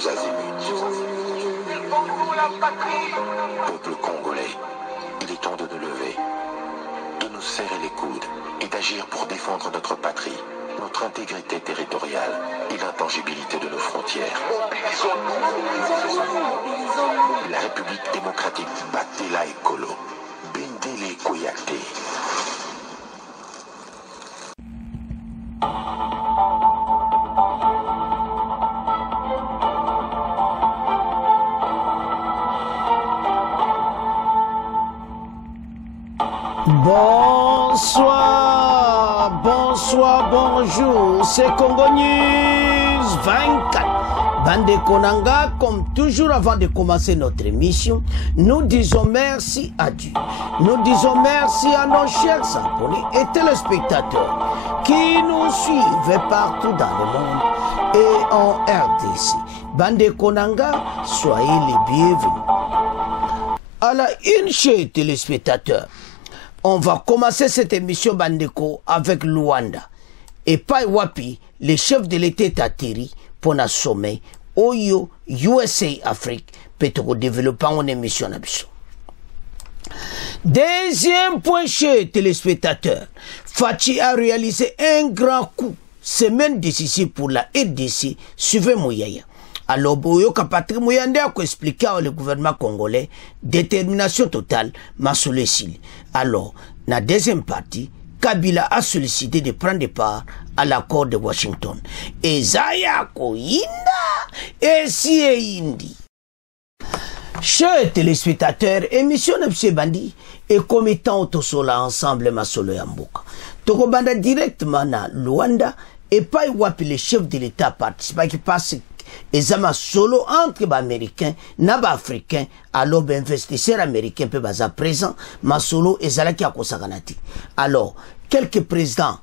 tous azimuts. Peuple congolais, il est temps de nous lever, de nous serrer les coudes et d'agir pour défendre notre patrie, notre intégrité territoriale et l'intangibilité de nos frontières. La République démocratique Batela Ekolo, Bendele Koyate. Bonsoir, bonsoir, bonjour, c'est Congo News 24. Bande Konanga, comme toujours avant de commencer notre émission, nous disons merci à Dieu. Nous disons merci à nos chers abonnés et téléspectateurs qui nous suivent partout dans le monde et en RDC. Bande Konanga, soyez les bienvenus. À la une, chers téléspectateurs, on va commencer cette émission Bandeko avec Luanda. Et Pai Wapi, le chef de l'État atterri pour un sommet Oyo USA Afrique pour développer une émission. Deuxième point chez téléspectateurs, Fachi a réalisé un grand coup, semaine décisive pour la RDC, suivez Mouyaya. Alors, Boyoka Patrick Mouyande a expliqué au gouvernement congolais détermination totale, ma sollicite. Alors, dans la deuxième partie, Kabila a sollicité de prendre part à l'accord de Washington. Et Zayako Inda et si Indi. Chers téléspectateurs, émission de Bandi et commettant autosola ensemble ma solo Yamboka. Tokobanda directement na Luanda et pas Wapi le chef de l'État participant qui passe. Et ça m'a solo entre les Américains, les Africains, alors les investisseurs américains peuvent être présents, ma solo et ça qui a consaganati. Alors, quelques présidents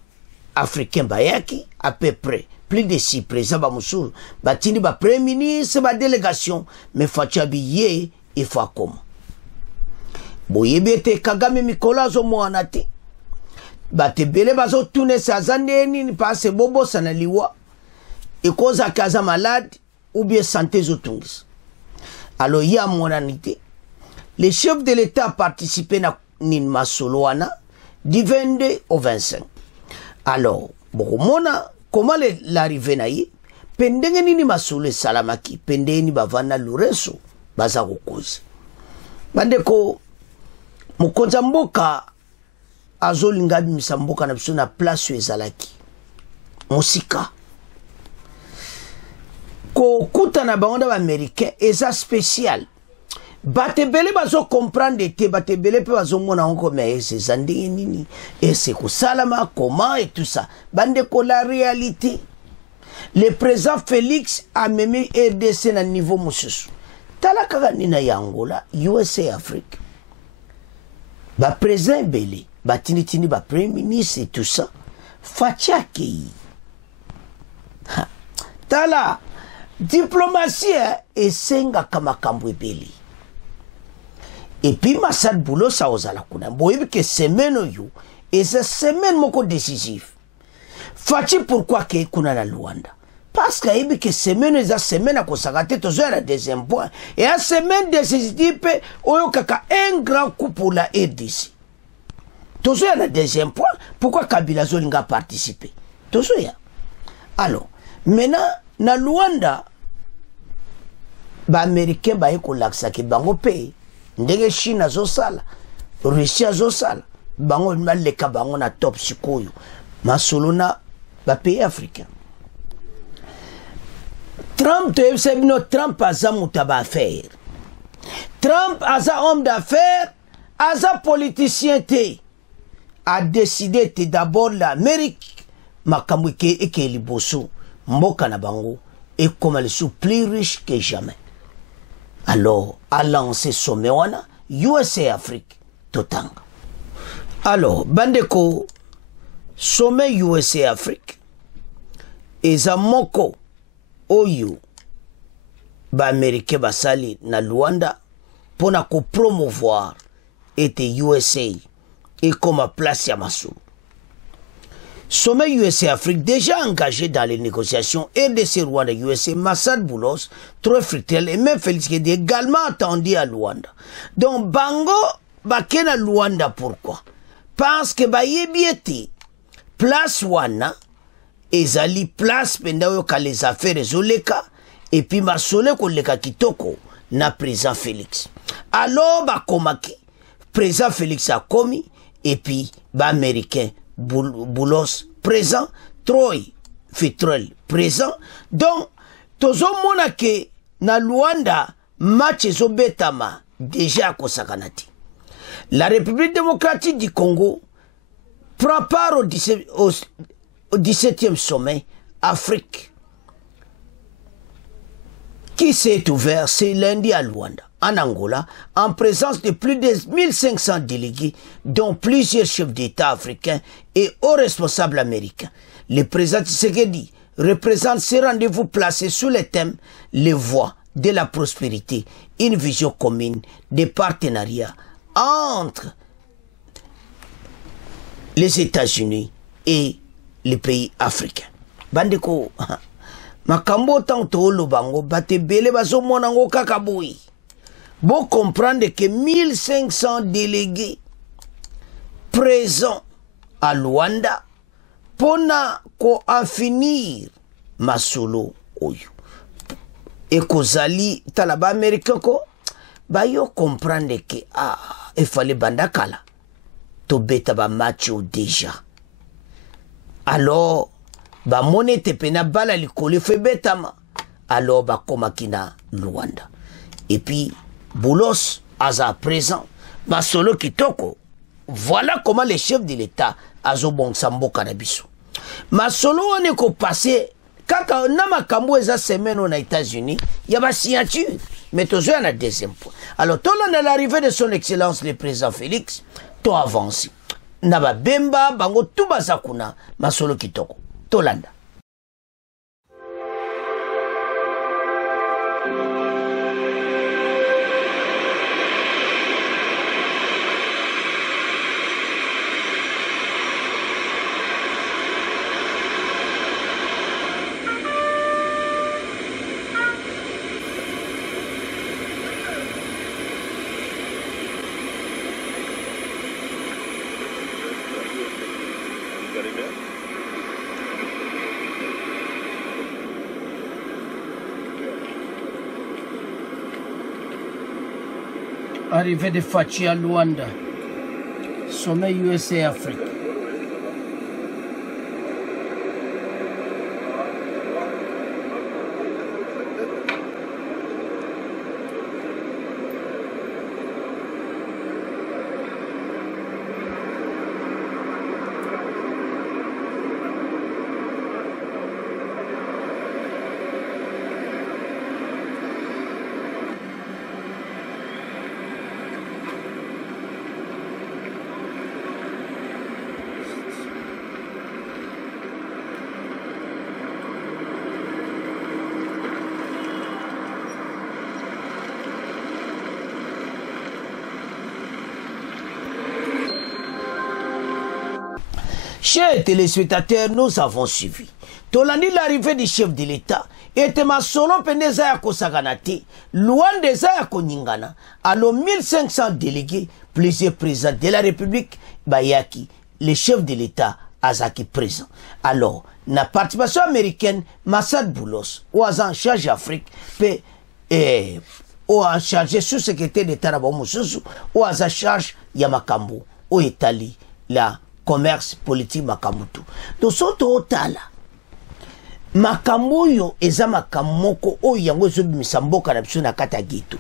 africains bayaki, à peu près, plus de 6 présidents, Bamoussoul, Batini, Premier ministre, délégation, mais Fachabi Ye, il faut comme. Boyebete Kagame Mikola Zomoanati, Batebele Bazo Tunes Azandeni, passe Bobo Sanaliwa. Et cause à casa malade ou bien santé zotungis. Alors, il y a mon anité. Les chefs de l'État participé à Ninma Soloana du 22 au 25. Alors, Bokomona, comment l'arrivée naïe? Pendenge nini masole salamaki, pendenge ni bavana Lorenzo, bazako cause. Bandeko, mokonza mboka, azolingabi misamboka na biso na place ezalaki. Mosika. Kokuta na bango américain eza spécial. Batebele bazo comprendre te batebele pe bazo mona onko mais c'est zandi nini et c'est ko salama comment et tout ça. Bande ko la réalité. Le président Félix a même RDC na niveau mususu. Tala kaka nina ya Angola, USA Afrique. Ba président belé, ba tinitini ba premier ministre et tout ça. Fachaki. Tala diplomatie et senga kama kambwebeli. Et puis Massad Boulo sa ozala kuna. Boyebi que semaine yo et cette semaine moko décisif. Fachi pourquoi que kuna na Luanda? Parce que yebi que semaine eza semaine ko sagate to la deuxième point et à semaine décisive oyo kaka un grand coup pour la RDC. Tozo la deuxième point pourquoi Kabila Zolinga participer? Tozo ya. Alors, maintenant na Luanda ba américain ba yeko laksa ki bango pe ndenge Chine azosala Russie azosala bango maleka bango na top sikoyo masolona ba pays africain. Trump Trump aza mutaba affaire. Trump aza homme d'affaires, aza politicien te a décidé te d'abord l'Amérique makamwike eke liboso mboka na bango et comme elles sont plus riches que jamais. Alors, a lancé sommet wana USA Afrique totanga. Alors, bandeko sommet USA Afrique eza moko oyo ba américain basali na Luanda pona ko promouvoir ete USA et comme place ya masou. Sommet USA-Afrique déjà engagé dans les négociations RDC Rwanda USA, Massad Boulos, Troy Frictel et même Félix Kédi également attendu à Luanda. Donc Bango bakena Luanda pourquoi? Parce que bayebieti place wana ezali place penda yoka les affaires ezoleka et puis masole koleka kitoko na président Félix. Alors bakomaki président Félix a commis et puis américain Boulos présent, Troy Frictel présent. Donc tozo mona ke na Luanda match ezobetama déjà kosakanati. La République démocratique du Congo prend part au 17e sommet Afrique qui s'est ouvert ce lundi à Luanda, en Angola, en présence de plus de 1500 délégués, dont plusieurs chefs d'État africains et hauts responsables américains. Le président Tshisekedi représente ces rendez-vous placés sous le thème « Les voies de la prospérité, une vision commune des partenariats entre les États-Unis et les pays africains. Bandeko, makambo tanto lo bango bate bele bazo monango kakaboui. Bon comprendre que 1500 délégués présents à Luanda pona ko en finir masolo oyo. Et kozali talaba américain ko bayo comprendre que il fallait bandakala to beta ba macho déjà. Alors ba monete pena bala likole fe betama. Alors ba komakina Luanda. Et puis Boulos aza présent ba solo kitoko. Voilà comment les chefs de l'État azo bon sambo kanabiso. Ma solo on est ko passé kaka na makambo eza semaine aux États-Unis, il y a ma signature. Mais toujours un deuxième point. Alors, tout le monde à l'arrivée de son excellence le président Félix, tout avancé. Naba bemba bango tout basakuna masolo kitoko. Tolanda. Arrivée de Fachi à Luanda, sommet USA Afrique. Chers téléspectateurs, nous avons suivi. Tolandi l'arrivée du chef de l'État était ma solo pendeza ya kosaganati, loin des ya koningana. Alors 1500 délégués, plusieurs présidents de la République, bayaki, les chefs de l'État azaki présent. Alors, la participation américaine, Massad Boulos, ou en charge Afrique, ou en charge sous-secrétaire d'État Nabamususu, ou en charge Yamakambo, ou Italie, la commerce politique makamutu. Donc soto otala makambo yo eza makamoko o yango zo misamboka na biso na kata gitu.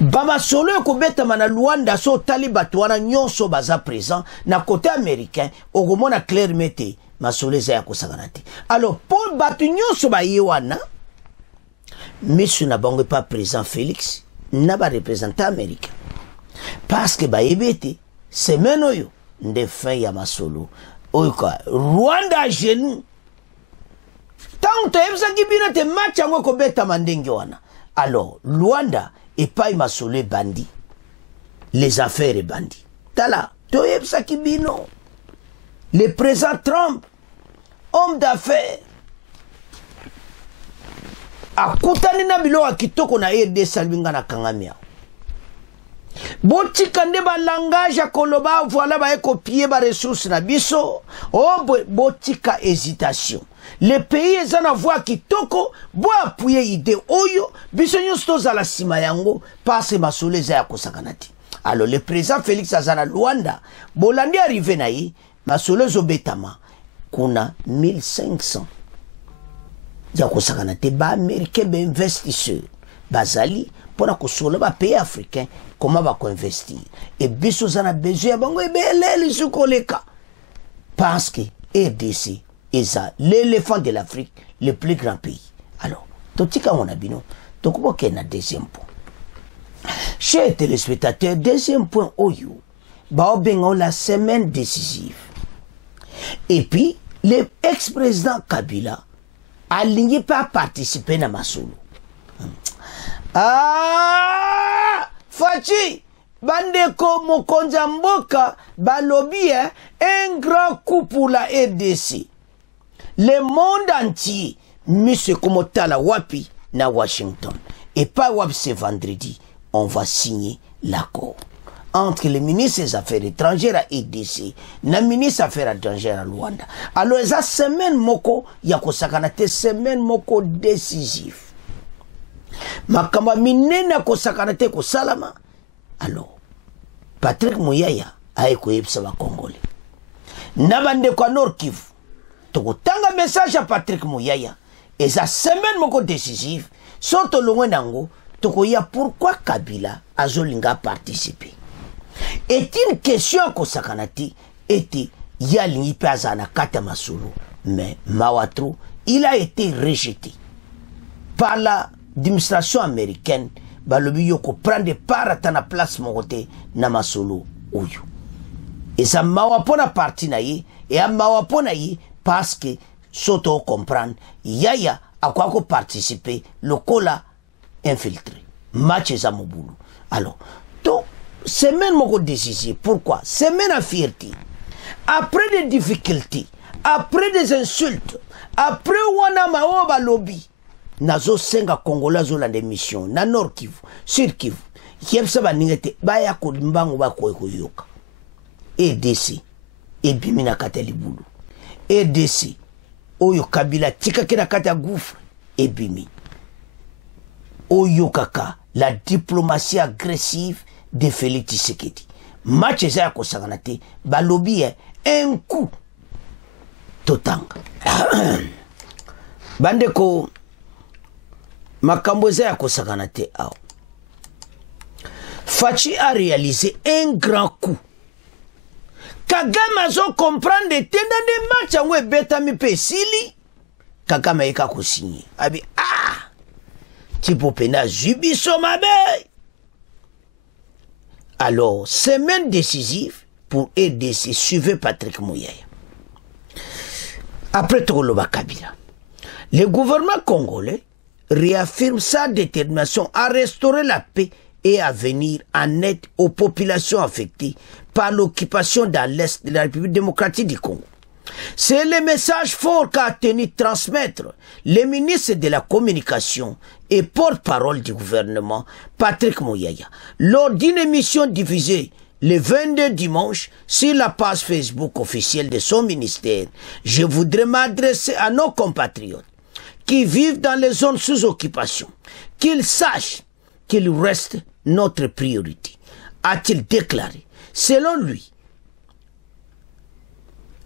Bama solo ko beta mana Luanda so tali batwana nyonso baza présent na côté américain ogomona clairement masolo za ya kosaganati. Alors pour batu nyonso ba yewana misu na bango pas présent Félix na ba représentant américain. Parce que ba yebete semaine oyo nde fin ya masolo oyo ka Rwanda genou tant to ebza kibina te match yango ko beta mandenge wana. Alors Rwanda et pas masolo bandi les affaires bandi tala to ebza kibino le président Trump, homme d'affaires, akutani na bilo akitoko na RD salvinga na kangamia. Botika nde ba langage ya koloba voilà ba copier ba ressources na biso. Oh botika hésitation. Les pays ezana voix kitoko bo appuyer idée oyo biso nyusto za la sima yango passe masoleza ya kosakanati. Alors le président Félix Azana Luanda bolandi arrivé na yi masolezo betama kuna 1500 ya kosakanati ba américain ba investisseur bazali pona kosola ba pays africain comment va investir et biso zana besoin bango ebele sukoleka parce que RDC est l'éléphant de l'Afrique, le plus grand pays. Alors, totika on a bino, tokubo na deuxième point. Chers téléspectateurs, deuxième point oyo, baobengo la semaine décisive. Et puis, l'ex-président Kabila aligné pas participer na masolo. Ah, Fachi, bandeko mokonza mboka balobi un grand coup pour la RDC. Le monde entier, monsieur Komotala Wapi na Washington. Et pas Wapi ce vendredi, on va signer l'accord entre le ministre des Affaires étrangères à RDC, le ministre des Affaires étrangères à Luanda. Alors, cette semaine moko, yako sakanate semaine moko décisive. Makamba minena ko sakanate ko salama. Alors, Patrick Muyaya a ekoyebisa ba Congolais. Nabande kwa Nord Kivu. Tokotanga message à Patrick Muyaya. Et sa semaine moko décisive, soto loin nango, tokoya pourquoi Kabila a zolinga participer. Est une question ko sakanati était yalingi pazana kata masolo. Mais Mawatro, il a été rejeté par l'administration américaine. Balobi yoko prendre part à ta place mokote na masolo oyo. Et ça mawapona parti na ye et a mawapona ye parce que soto comprendre yaya a quoi participer le cola infiltré match za mobulu. Alors to semaine moko décisive. Pourquoi semaine à fierté après des difficultés, après des insultes, après wana maoba lobby nazo senga Congolais zo la démission na Nord Kivu Sud Kivu yebsa baningete baya ko mbango ba ko yoka EDC ebimi na kateli bulu EDC oyo Kabila tika kina kata gouffre ebimi oyo kaka la diplomatie agressive de Félix Tshisekedi match za ko saganate balobi un coup totanga bandeko makambo za ya kosakana te ao. Fachi a réalisé un grand coup. Kagame azo comprendre te dans des matchs où beta mi pe sili. Kagame eka ko signer. Abi ah. Tipo pena jubiso mabe. Alors, semaine décisive pour RDC suivez Patrick Muyaya. Après Tokoloba Kabila, le gouvernement congolais réaffirme sa détermination à restaurer la paix et à venir en aide aux populations affectées par l'occupation dans l'Est de la République démocratique du Congo. C'est le message fort qu'a tenu transmettre le ministre de la Communication et porte-parole du gouvernement, Patrick Muyaya, lors d'une émission diffusée le 22 dimanche sur la page Facebook officielle de son ministère. Je voudrais m'adresser à nos compatriotes qui vivent dans les zones sous occupation, qu'ils sachent qu'il reste notre priorité, a-t-il déclaré. Selon lui,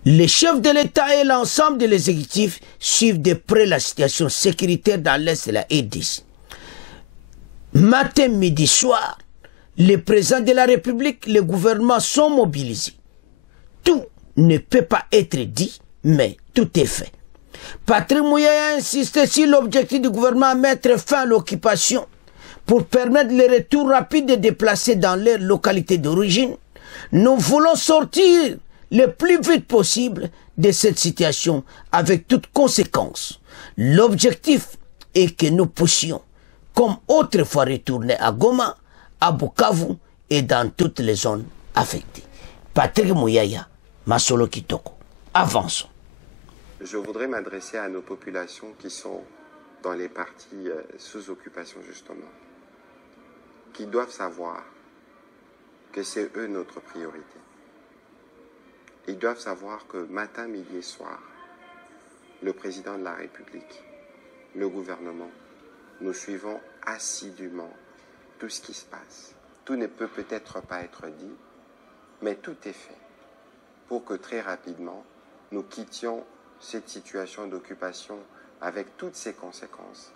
les chefs de l'État et l'ensemble de l'exécutif suivent de près la situation sécuritaire dans l'Est de la RDC. Matin, midi, soir, le président de la République, le gouvernement sont mobilisés. Tout ne peut pas être dit, mais tout est fait. Patrick Muyaya a insisté sur l'objectif du gouvernement à mettre fin à l'occupation pour permettre le retour rapide des déplacés dans leur localité d'origine. Nous voulons sortir le plus vite possible de cette situation avec toutes conséquences. L'objectif est que nous puissions, comme autrefois, retourner à Goma, à Bukavu et dans toutes les zones affectées. Patrick Muyaya, Masolo Kitoko. Avançons. Je voudrais m'adresser à nos populations qui sont dans les parties sous occupation justement, qui doivent savoir que c'est eux notre priorité. Ils doivent savoir que matin, midi et soir, le président de la République, le gouvernement, nous suivons assidûment tout ce qui se passe. Tout ne peut peut-être pas être dit, mais tout est fait pour que très rapidement, nous quittions cette situation d'occupation avec toutes ses conséquences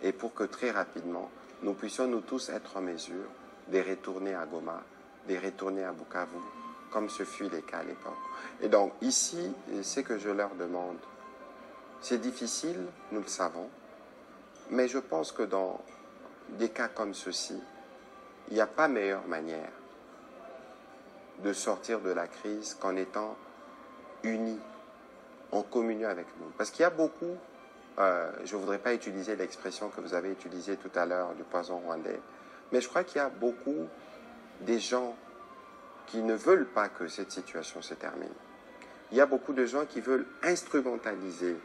et pour que très rapidement, nous puissions nous tous être en mesure de retourner à Goma, de retourner à Bukavu, comme ce fut le cas à l'époque. Et donc ici, ce que je leur demande, c'est difficile, nous le savons, mais je pense que dans des cas comme ceci, il n'y a pas meilleure manière de sortir de la crise qu'en étant unis, en communion avec nous. Parce qu'il y a beaucoup, je ne voudrais pas utiliser l'expression que vous avez utilisée tout à l'heure du poison rwandais, mais je crois qu'il y a beaucoup des gens qui ne veulent pas que cette situation se termine. Il y a beaucoup de gens qui veulent instrumentaliser,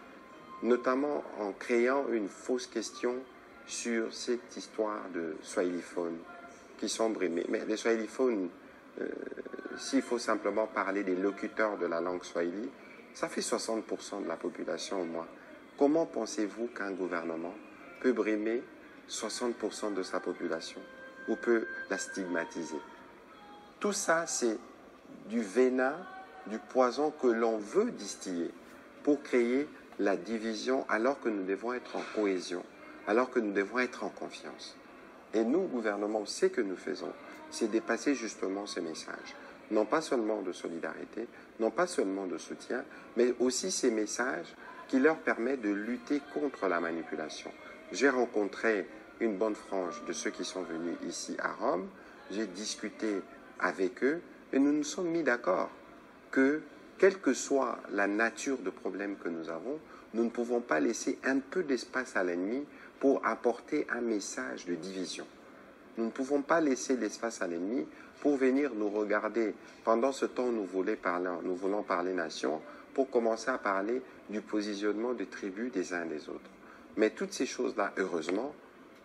notamment en créant une fausse question sur cette histoire de swahiliphones qui sont brimés. Mais les swahiliphones, s'il faut simplement parler des locuteurs de la langue swahili, ça fait 60% de la population au moins. Comment pensez-vous qu'un gouvernement peut brimer 60% de sa population ou peut la stigmatiser? Tout ça, c'est du venin, du poison que l'on veut distiller pour créer la division alors que nous devons être en cohésion, alors que nous devons être en confiance. Et nous, gouvernement, ce que nous faisons, c'est dépasser justement ce message. Non pas seulement de solidarité, non pas seulement de soutien, mais aussi ces messages qui leur permettent de lutter contre la manipulation. J'ai rencontré une bonne frange de ceux qui sont venus ici à Rome, j'ai discuté avec eux et nous nous sommes mis d'accord que, quelle que soit la nature de problème que nous avons, nous ne pouvons pas laisser un peu d'espace à l'ennemi pour apporter un message de division. Nous ne pouvons pas laisser l'espace à l'ennemi pour venir nous regarder. Pendant ce temps, nous voulons parler nation pour commencer à parler du positionnement des tribus des uns et des autres. Mais toutes ces choses-là, heureusement,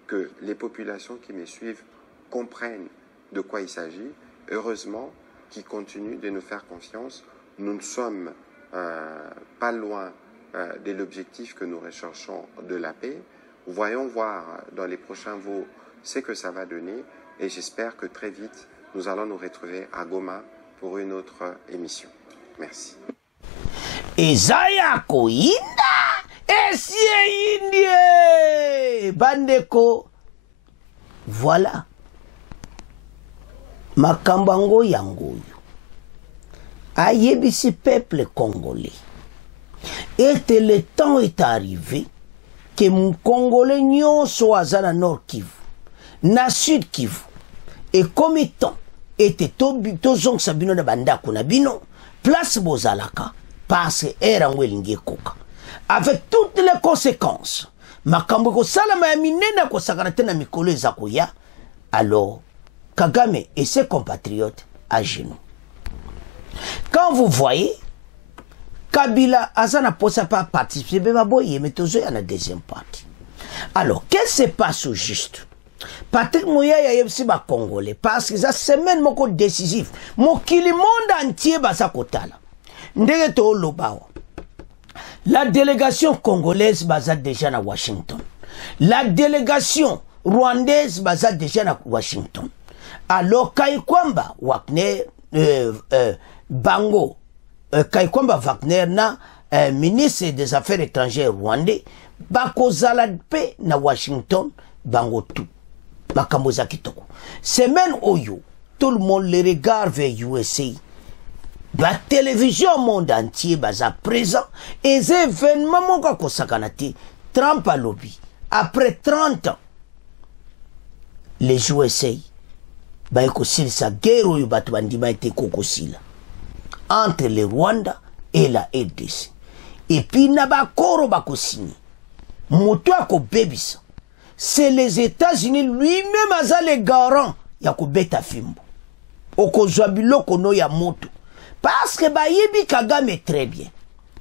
que les populations qui me suivent comprennent de quoi il s'agit, heureusement qu'ils continuent de nous faire confiance. Nous ne sommes pas loin de l'objectif que nous recherchons de la paix. Voyons voir dans les prochains jours ce que ça va donner et j'espère que très vite, nous allons nous retrouver à Goma pour une autre émission. Merci. Ezaya koinda esie indie bandeko. Voilà. Makambango yangoyo ayebisi peuple congolais. Et le temps est arrivé que mon Congolais nyonso aza na Nord Kivu, na Sud Kivu, et comme étant était tozong sabino na bandako na bino, place bozalaka, parce erango elingi koka. Avec toutes les conséquences, makambo ko salama ya minena ko sakana tena mikolo ezako ya, alors Kagame et ses compatriotes à genoux. Quand vous voyez Kabila Azana posa pas participer, mais toujours il y a la deuxième partie. Alors, qu'est-ce qui se passe au juste? Patrick Mouya y a aussi ba Congolais parce que ça semaine moko décisif. Mon kili monde entier basa kotala. Ndege to lobawa. La délégation congolaise basa déjà à Washington. La délégation rwandaise basa déjà à Washington. Alors Kaikwamba Wagner Bango Kaikwamba Wagner na ministre des Affaires étrangères rwandais bakozala pe na Washington bango tout makambo za kitoko. Semaine oyo tout le monde les regarde vers USA. La télévision monde entier baza présent et ces événements moka kosakanati Trump a lobby après 30 ans les USA ba ekosila sa guerre oyo bato bandima ete kokosila entre le Rwanda et la RDC. Et puis na bakoro bakosini moto akobebisa c'est les États-Unis lui-même aza le garant ya kobeta fimbo okozwa biloko no ya moto parce que bayebi Kagame très bien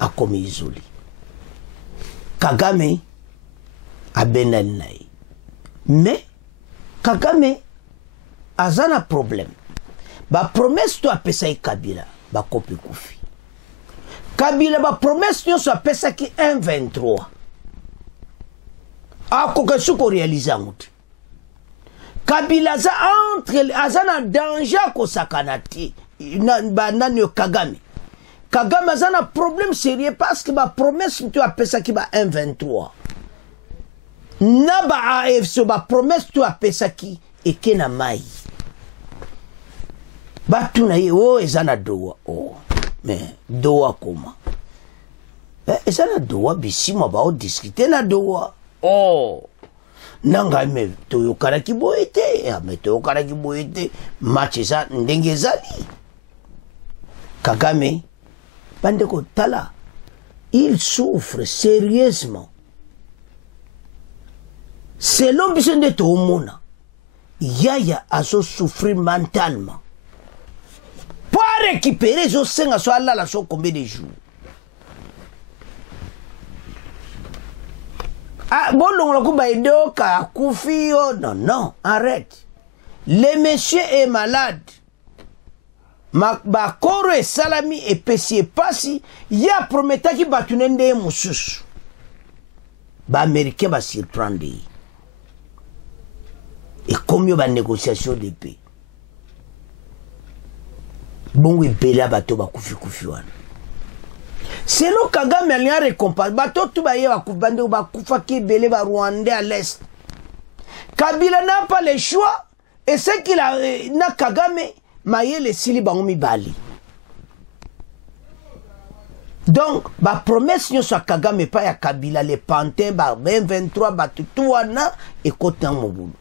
akomi isolé. Kagame a benel naï. Mais Kagame a un problème. Ba promesse to apesa Kabila ba kopi kufi. Kabila ba promesse nyo so apesa ki 1-23. Ako kasuko réaliser ngouti. Kabila za entre azana danger ko sakanati ba nanyo Kagame. Kagame azana problème sérieux parce que ba promesse to apesa ki ba 1-23. Na ba AFC ba promesse to apesa ki ekena mai. Batu na ye oh ezana doa oh mais doa koma ezana doa bisima ba o discuter na doa oh nanga me to yokara ki boete ya me to yokara ki boete match za ndenge zali Kagame bande ko tala il souffre sérieusement selon bisende to mona yaya aso souffrir mentalement. Pour récupérer les ossenga soit là la so combien de jours. Ah bon on ko ba ido ka kufi non arrête. Le monsieur est malade. Ba koro e salami e pesi pasi ya prometa ki batunende mususu. Ba américain va surprendre. Et combien de négociations de paix. Bon oui bela bato ba kufi wana. C'est le Kagame a rien récompense. Bato tout ba ye ba kubande ba kufa ki belé ba Rwandais à l'est. Kabila n'a pas le choix et c'est qu'il a na Kagame maye le sili ba ngomi bali. Donc ba promesse nyo so Kagame pa ya Kabila les pantins ba 2023 ba tout wana et kotan mobulu.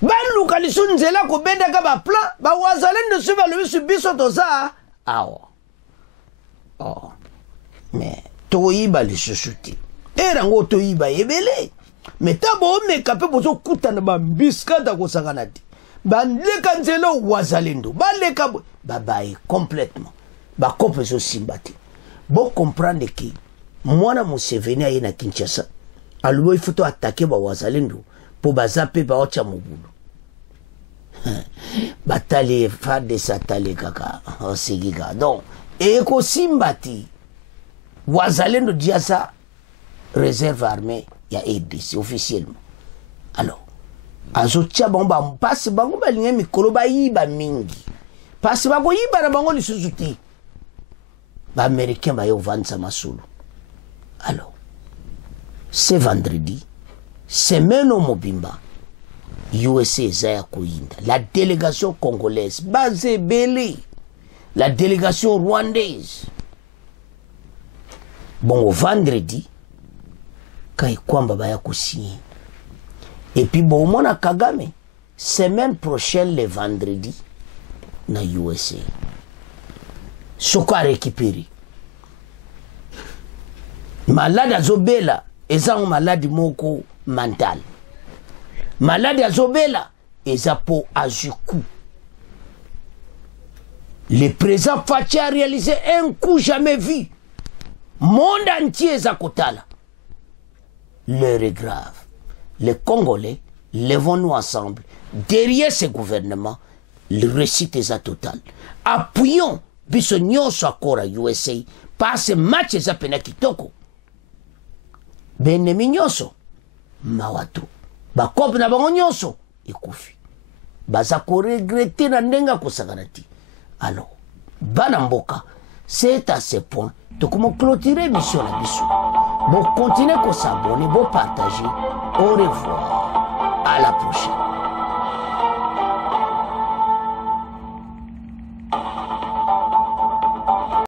Banluka lisunzela ko benda ka ba plan ba wazalendo suba le biso toza awo oh mais toyiba le susuti era ngo toyiba ebele mais tabo me kape bozo kutana ba mbiskata ko sakanati bandeka nzelo wazalendo baleka babaye complètement ba kompeso simbati bo comprendre que mwana Museveni aye na Kinshasa alubo ifuto attaquer ba wazalendo pour bazape ba ocha mobulu batali fade satali kaka osigika donc eko simbati wazalendo diasa réserve armée ya ADC officiellement alors azotia bomba passe bango balinye mikolo ba yiba mingi passe bango yiba na bango lisuzuti ba américain ba yo vansa masulu alors c'est vendredi semaine au Mobimba USA Zaya Koyinda la délégation congolaise basée Belé la délégation rwandaise bon au vendredi kai kwamba baya kusigner et puis bon mona Kagame semaine prochaine le vendredi na USA soko a récupérer malade azobela eza malade moko mental malade azobela eza po azuku. Le président Fachi a réalisé un coup jamais vu. Monde entier eza kotala. L'heure est grave. Les Congolais, levons-nous ensemble derrière ce gouvernement. Le récit est total. Appuyons biso nyonso akora USA par ce match eza pena kitoko. Benemi nyonso mawatu bakope na bango nyonso ekufi baza ko regretter na ndenga kosakanati. Alors bana mboka c'est à ce point to comment clôturer mission la biso bon continuer ko s'abonner bon partager au revoir à la prochaine.